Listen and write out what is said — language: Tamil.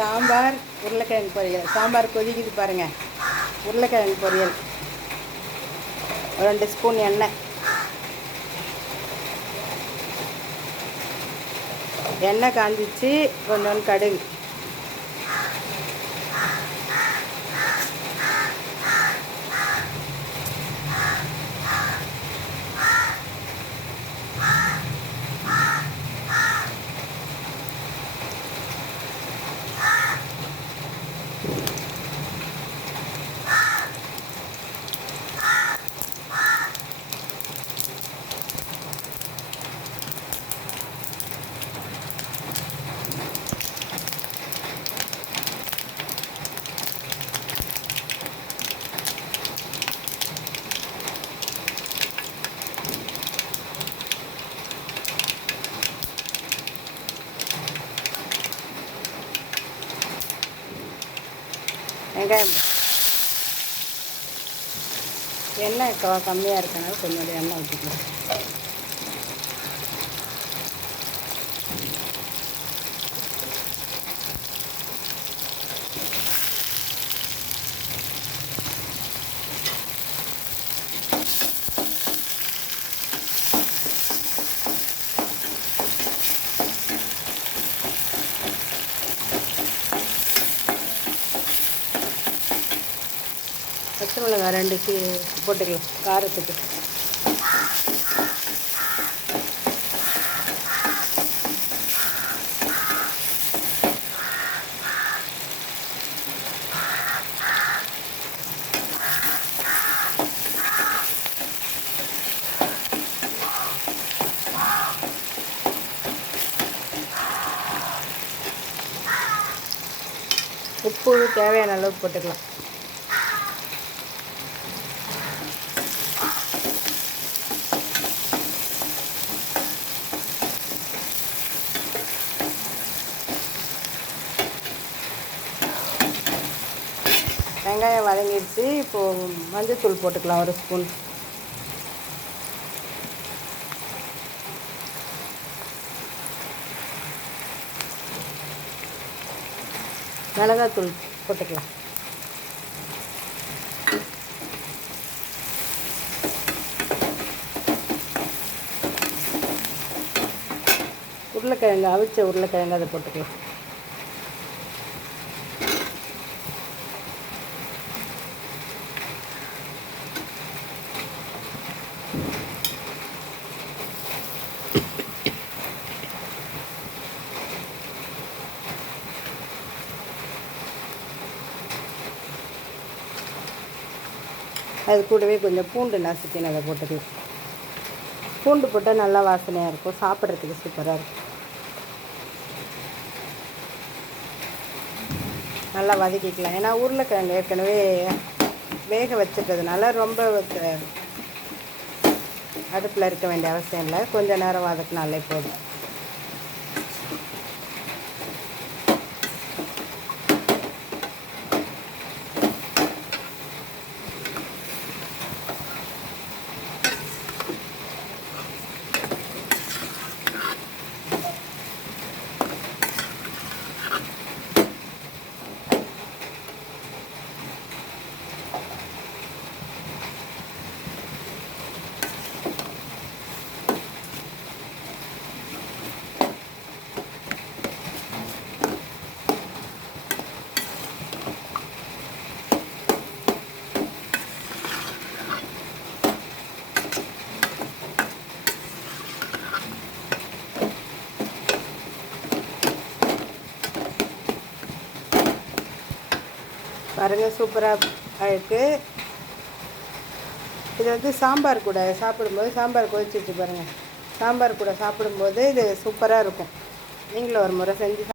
சாம்பார் உருளைக்கிழங்கு பொரியல். சாம்பார் கொதிக்குது பாருங்கள். உருளைக்கிழங்கு பொரியல், 2 ஸ்பூன் எண்ணெய். எண்ணெய் காஞ்சிச்சு, கொஞ்சோண்டு கடுகு. வெங்காயம் எண்ணெய் கம்மியாக இருக்கனால கொஞ்சம் எண்ணெய் ஊற்றிக்கலாம். பச்சை மிளகாய் 2 போட்டுக்கலாம் காரத்துக்கு. உப்பு தேவையான அளவு போட்டுக்கலாம். வெங்காயம் வதங்கிடுச்சு. இப்போது மஞ்சள்தூள் போட்டுக்கலாம் 1 ஸ்பூன். மிளகாத்தூள் போட்டுக்கலாம். உருளைக்கிழங்கு, அவிச்ச உருளைக்கிழங்கு அதை போட்டுக்கலாம். அது கூடவே கொஞ்சம் பூண்டு நசுக்கின்னு அதை போட்டுக்கலாம். பூண்டு போட்டால் நல்லா வாசனையாக இருக்கும், சாப்பிட்றதுக்கு சூப்பராக இருக்கும். நல்லா வதக்கிக்கலாம். ஏன்னா உருளைக்கிழங்கு ஏற்கனவே வேக வச்சுட்டதுனால ரொம்ப அடுப்பில் இருக்க வேண்டிய அவசியம் இல்லை. கொஞ்சம் நேரம் வதக்கினாலே போதும். பாருங்கள், சூப்பராக இருக்குது. இது வந்து சாம்பார் கூட சாப்பிடும்போது, சாம்பார் கொதிச்சிச்சு பாருங்கள், சாம்பார் கூட சாப்பிடும்போது இது சூப்பராக இருக்கும். நீங்களும் ஒரு முறை செஞ்சு